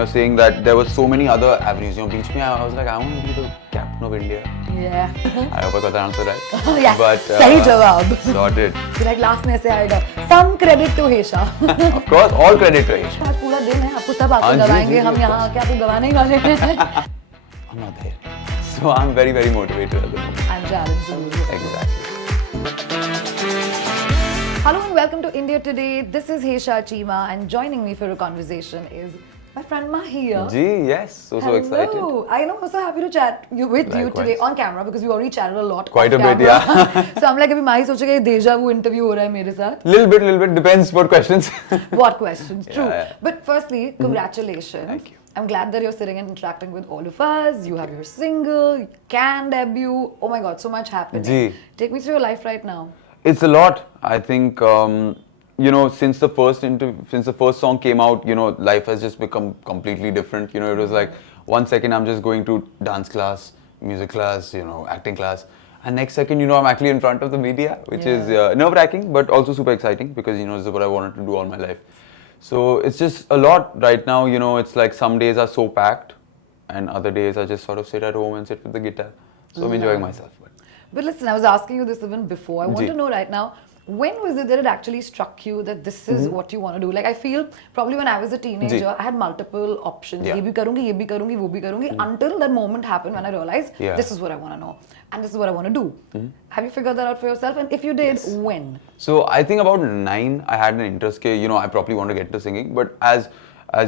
you're saying that there were so many other avenues. Beach mein, I was like, I want to be the captain of India. Yeah. I hope I got the answer right. Yeah. But Sahi jawab. Sorted. Like last में ऐसे आएगा. Some credit to Hesha. Of course, all credit to Hesha. आज पूरा दिन है, आपको सब आपको गवाएंगे, हम यहाँ आके आपको गवाने ही वाले हैं. I'm not there. So I'm very, very motivated at the moment. I'm challenged. Exactly. Hello and welcome to India Today. This is Hesha Chimah and joining me for a conversation is my friend Maahi. Gee, yes. So excited. I know, I'm so happy to chat with you today on camera because we already chatted a lot. Quite a camera. bit, yeah. So I'm like, अभी Maahi सोचेगा ये deja vu interview हो रहा है मेरे साथ. Little bit. Depends what questions. What questions? True. Yeah. But firstly, congratulations. Thank you. I'm glad that you're sitting and interacting with all of us. You have your single, you can debut. Oh my God, so much happening. Gee. Take me through your life right now. It's a lot. I think since the first song came out, life has just become completely different. It was like 1 second I'm just going to dance class, music class, acting class, and next second I'm actually in front of the media, which is nerve-wracking but also super exciting because this is what I wanted to do all my life. So it's just a lot right now. It's like some days are so packed, and other days I just sort of sit at home and sit with the guitar. So I'm enjoying myself. But listen, I was asking you this even before. I want to know right now, when was it that it actually struck you that this is what you want to do? Like I feel probably when I was a teenager, I had multiple options. Yeah. Ye bhi karungi, ye bhi karungi, wo bhi karungi. Until that moment happened when I realized this is what I want to know. And this is what I want to do. Have you figured that out for yourself? And if you did, when? So I think about 9, I had an interest. I probably want to get into singing. But as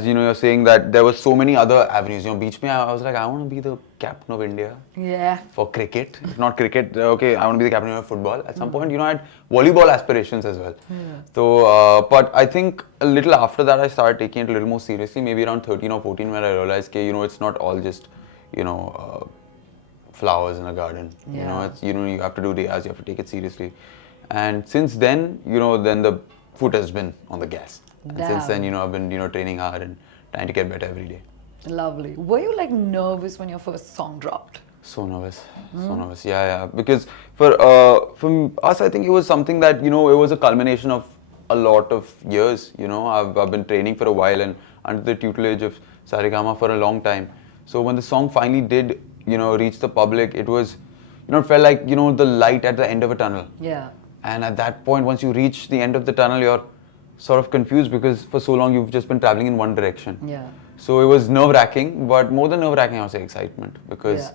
you're saying that there were so many other avenues. Beach mein, I was like, I want to be the captain of India. Yeah. For cricket. If not cricket, okay, I want to be the captain of football. At some point, I had volleyball aspirations as well. So, but I think a little after that, I started taking it a little more seriously. Maybe around 13 or 14 when I realized, it's not all just, flowers in a garden. Yeah. It's, you have to do riyaz, you have to take it seriously. And since then, then the foot has been on the gas. And since then, I've been, training hard and trying to get better every day. Lovely. Were you like nervous when your first song dropped? So nervous. So nervous. Yeah. Because for us, I think it was something that, it was a culmination of a lot of years. I've been training for a while and under the tutelage of Saregama for a long time. So when the song finally did, reach the public, it was, it felt like, the light at the end of a tunnel. Yeah. And at that point, once you reach the end of the tunnel, you're sort of confused because for so long you've just been traveling in one direction. Yeah. So it was nerve-wracking, but more than nerve-wracking, I would say excitement because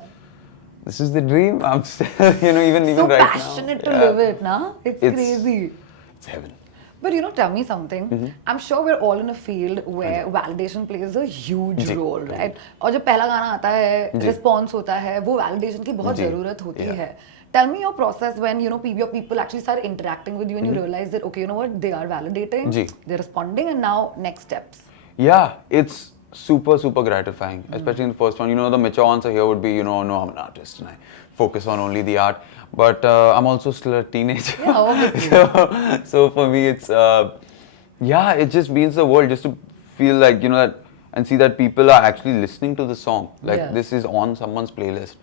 this is the dream. I'm still, even so right now. So passionate to live it, na? It's crazy. It's heaven. But tell me something. I'm sure we're all in a field where validation plays a huge role, right? और जब पहला गाना आता है, response होता है, वो validation की बहुत ज़रूरत होती है. Tell me your process when your people actually start interacting with you and you realize that okay, you know what, they are validating, they're responding, and now next steps. Yeah, it's super gratifying, especially in the first one. The mature answer here would be, no, I'm an artist and I focus on only the art. But I'm also still a teenager. Yeah, obviously. So for me, it's it just means the world just to feel like that and see that people are actually listening to the song. Like this is on someone's playlist.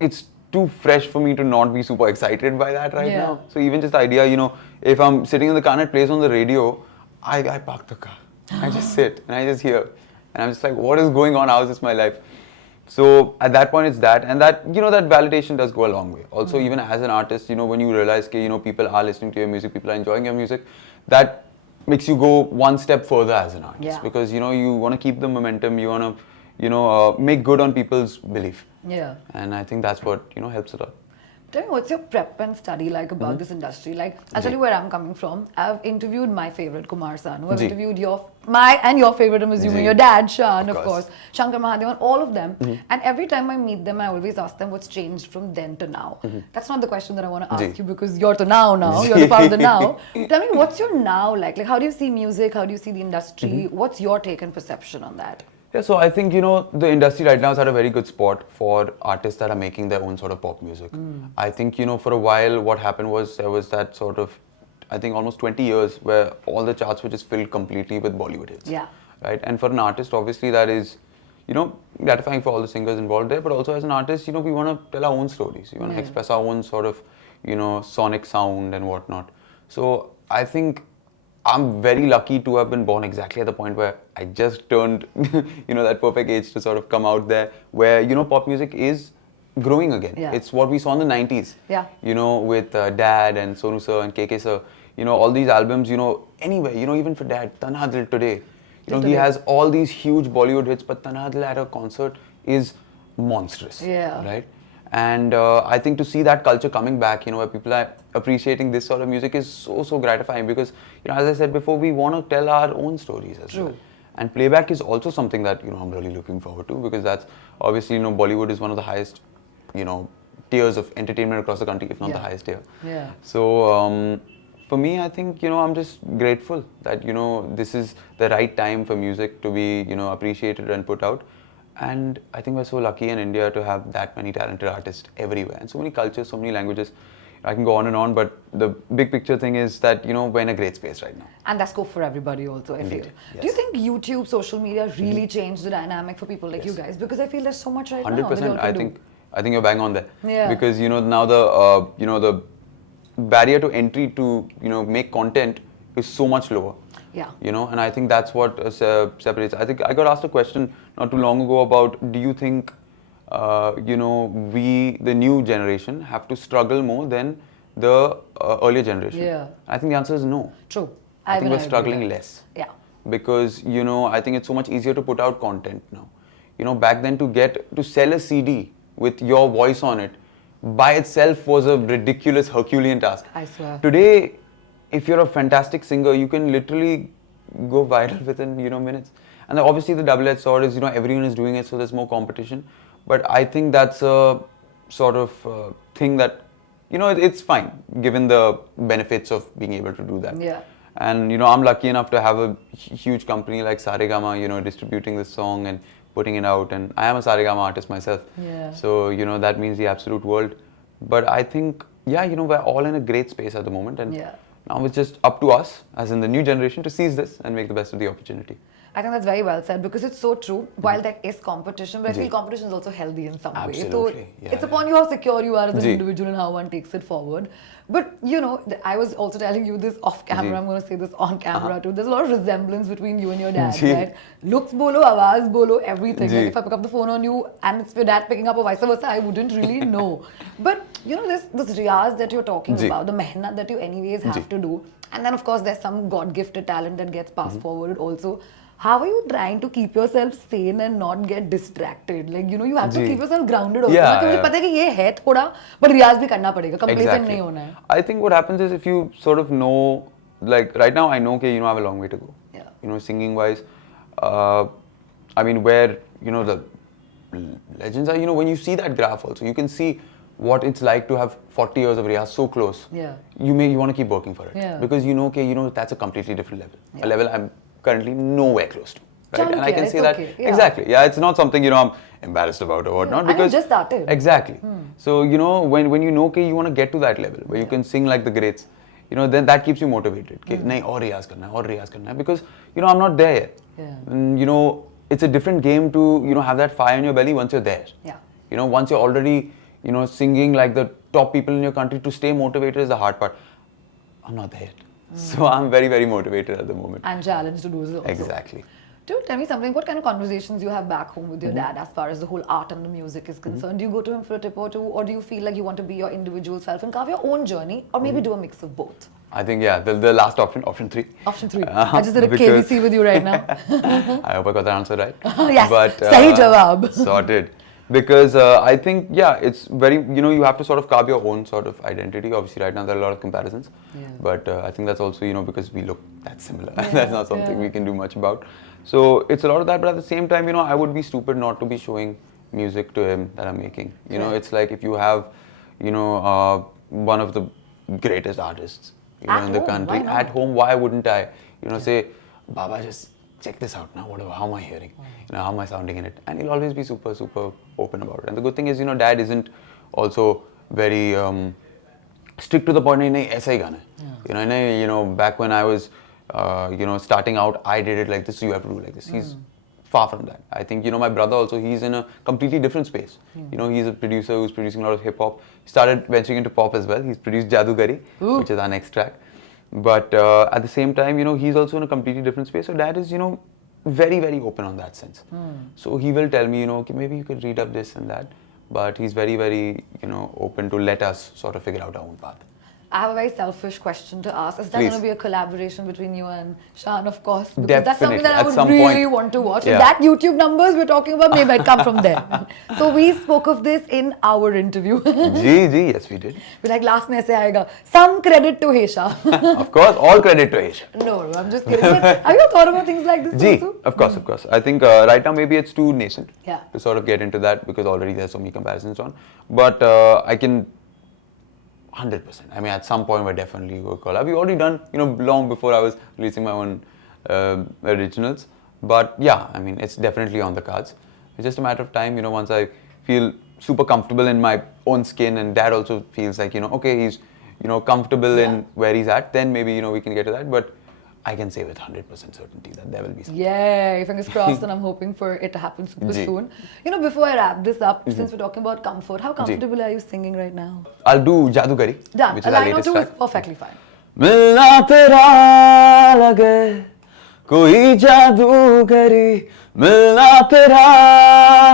It's too fresh for me to not be super excited by that right now. So even just the idea, if I'm sitting in the car and it plays on the radio, I park the car. I just sit and I just hear. And I'm just like, what is going on? How is this my life? So at that point it's that. And that, that validation does go a long way. Also, even as an artist, when you realize, people are listening to your music, people are enjoying your music, that makes you go one step further as an artist. Yeah. Because, you want to keep the momentum, you want to, make good on people's belief. Yeah. And I think that's what, helps a lot. Tell me, what's your prep and study like about this industry? Like, I'll tell you where I'm coming from. I've interviewed my favorite, Kumar Sanu. I've interviewed your favorite, I'm assuming, your dad, Shaan, of course. Shankar Mahadevan, all of them. And every time I meet them, I always ask them what's changed from then to now. That's not the question that I want to ask you because you're the now. You're the part of the now. Tell me, what's your now like? Like, how do you see music? How do you see the industry? What's your take and perception on that? Yeah, so I think, the industry right now is at a very good spot for artists that are making their own sort of pop music. I think, for a while, what happened was there was that sort of, I think almost 20 years where all the charts were just filled completely with Bollywood hits. Yeah. Right? And for an artist, obviously, that is, gratifying for all the singers involved there. But also as an artist, we want to tell our own stories. We want to express our own sort of, sonic sound and whatnot. So I think I'm very lucky to have been born exactly at the point where I just turned, that perfect age to sort of come out there, where, pop music is growing again. Yeah. It's what we saw in the 90s. Yeah. With Dad and Sonu Sir and KK Sir. All these albums, anyway, even for Dad, Tanha Dil today. He has all these huge Bollywood hits, but Tanha Dil at a concert is monstrous. Yeah. Right? And I think to see that culture coming back, where people are appreciating this sort of music is so gratifying, because, as I said before, we want to tell our own stories as well. And playback is also something that, I'm really looking forward to, because that's obviously, Bollywood is one of the highest, tiers of entertainment across the country, if not the highest tier. Yeah. So, for me, I think, I'm just grateful that, this is the right time for music to be, appreciated and put out. And I think we're so lucky in India to have that many talented artists everywhere, and so many cultures, so many languages. I can go on, but the big picture thing is that, we're in a great space right now. And that's scope for everybody also, I feel. Yes. Do you think YouTube, social media really changed the dynamic for people like you guys? Because I feel there's so much right 100%, now. 100%. I think you're bang on there. Yeah. Because, now the barrier to entry to, make content is so much lower. Yeah. And I think that's what separates. I think I got asked a question not too long ago about, do you think, we, the new generation, have to struggle more than the earlier generation? Yeah. I think the answer is no. True. I think we're struggling less. Yeah. Because, I think it's so much easier to put out content now. Back then to sell a CD with your voice on it, by itself was a ridiculous Herculean task. I swear. Today, if you're a fantastic singer, you can literally go viral within, minutes. And obviously the double-edged sword is, everyone is doing it, so there's more competition. But I think that's a sort of thing that, it's fine, given the benefits of being able to do that. Yeah. And, I'm lucky enough to have a huge company like Saregama, distributing this song and putting it out. And I am a Saregama artist myself. Yeah. So, that means the absolute world. But I think, we're all in a great space at the moment. And now it's just up to us, as in the new generation, to seize this and make the best of the opportunity. I think that's very well said, because it's so true. While there is competition, but I feel competition is also healthy in some way. Absolutely. So it's upon you how secure you are as an individual and how one takes it forward. But I was also telling you this off camera. I'm going to say this on camera too. There's a lot of resemblance between you and your dad, right? Looks bolo, awaaz bolo, everything. Like if I pick up the phone on you and it's your dad picking up or vice versa, I wouldn't really know. But this riyaz that you're talking about, the mehnat that you anyways have to do, and then of course there's some God-gifted talent that gets passed forward also. How are you trying to keep yourself sane and not get distracted? Like, you have to keep yourself grounded also. Yeah, मुझे पता है कि ये है थोड़ा, but रियाज भी करना पड़ेगा. Complacent नहीं होना है. I think what happens is, if you sort of know, like right now I know, okay, I have a long way to go. Yeah. Singing wise, I mean, where, the legends are, when you see that graph also, you can see what it's like to have 40 years of riyaz so close. Yeah. You want to keep working for it. Yeah. Because that's a completely different level. A level I'm currently nowhere close to. Right? And I can say that exactly. Yeah, it's not something I'm embarrassed about or whatnot. Because you just started. Exactly. So when you know you want to get to that level where you can sing like the greats, then that keeps you motivated. Nahi, aur riyaz karna hai, because I'm not there yet. Yeah. And it's a different game to have that fire in your belly once you're there. Yeah. Once you're already singing like the top people in your country, to stay motivated is the hard part. I'm not there yet. So I'm very, very motivated at the moment. And challenged to do so also. Exactly. Dude, tell me something. What kind of conversations you have back home with your dad as far as the whole art and the music is concerned? Do you go to him for a tip or two, or do you feel like you want to be your individual self and carve your own journey, or maybe do a mix of both? I think, the last option 3. Option 3. I just did a KBC with you right now. I hope I got the answer right. Yes, but, sahi jawab. Sorted. Because I think, it's very, you have to sort of carve your own sort of identity. Obviously, right now there are a lot of comparisons. Yeah. But I think that's also, because we look that similar. That's not something we can do much about. So it's a lot of that. But at the same time, I would be stupid not to be showing music to him that I'm making. It's like if you have, one of the greatest artists, in the country. At home, why wouldn't I, say, Baba, just check this out now, how am I hearing? How am I sounding in it? And he'll always be super, super open about it. And the good thing is, Dad isn't also very strict to the point, nahi, aisa hi gana hai. Back when I was, starting out, I did it like this, so you have to do like this. He's far from that. I think, my brother also, he's in a completely different space. He's a producer who's producing a lot of hip-hop. He started venturing into pop as well. He's produced Jadugari, which is our next track. But at the same time, he's also in a completely different space. So Dad is, very, very open on that sense. So he will tell me, okay, maybe you could read up this and that. But he's very, very, open to let us sort of figure out our own path. I have a very selfish question to ask. Is that Please. going to be a collaboration between you and Shaan, of course? Because Definitely. that's something that I At would some really point. want to watch. Yeah. And that YouTube numbers we're talking about may might come from there. So we spoke of this in our interview. Yes, we did. We're like, last mein aise aayega. Some credit to Hesha. Of course, all credit to Hesha. No, I'm just kidding. But have you thought about things like this also? Of course. I think right now maybe it's too nascent to sort of get into that because already there's so many comparisons on. But I can 100%. I mean, at some point we're definitely going to collab. We've already done, long before I was releasing my own originals. But yeah, I mean, it's definitely on the cards. It's just a matter of time, once I feel super comfortable in my own skin and Dad also feels like, okay, he's, comfortable in where he's at, then maybe, we can get to that. But I can say with 100% certainty that there will be something. Yay, fingers crossed, and I'm hoping for it to happen super soon. Before I wrap this up, since we're talking about comfort, how comfortable are you singing right now? I'll do Jadugari, Done. which A is our line or latest two track. is perfectly fine. मिलना तेरा लगे कोई जादूगरी मिलना तेरा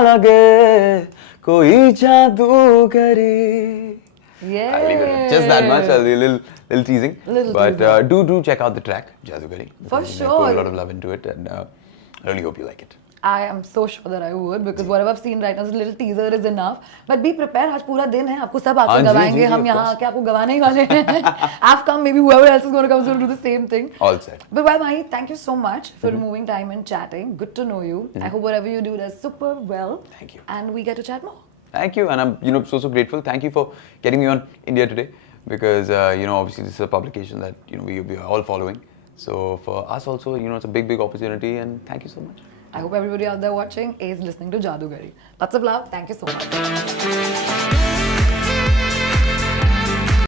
लगे कोई जादूगरी. Yeah. I'll leave it at just that much. I'll be a little teasing. But do check out the track Jadugari. For I sure. put a lot of love into it, and I really hope you like it. I am so sure that I would, because whatever I've seen right now, this little teaser is enough. But be prepared, आज पूरा दिन है, आपको सब आके गवाएंगे, हम यहाँ आके आपको गवाने ही वाले हैं. I've come, maybe whoever else is going to come is going to do the same thing. All set. But well, Maahi, thank you so much for removing time and chatting. Good to know you. I hope whatever you do does super well. Thank you. And we get to chat more. Thank you, and I'm so grateful. Thank you for getting me on India Today, because obviously this is a publication that we are all following. So for us also, it's a big opportunity, and thank you so much. I hope everybody out there watching is listening to Jadugari. Lots of love. Thank you so much.